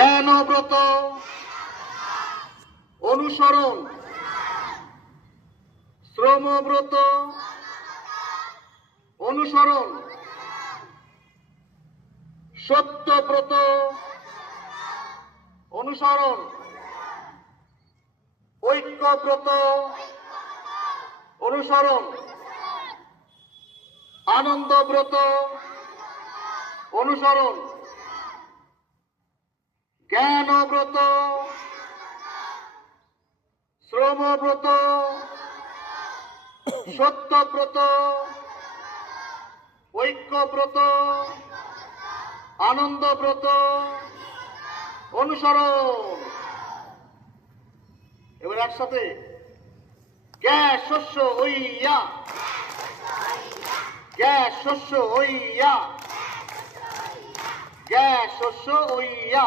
জ্ঞানব্রত অনুসরণ, শ্রমব্রত অনুসরণ, সত্যব্রত অনুসরণ, ঐক্যব্রত অনুসরণ, আনন্দব্রত অনুসরণ, জ্ঞানব্রত, শ্রমব্রত, সত্যব্রত, ঐক্যব্রত, আনন্দব্রত অনুসরণ। এবার একসাথে গ্যাস শস্য হইয়া, গ্যাস শস্য হইয়া, গ্যাস শস্য হইয়া।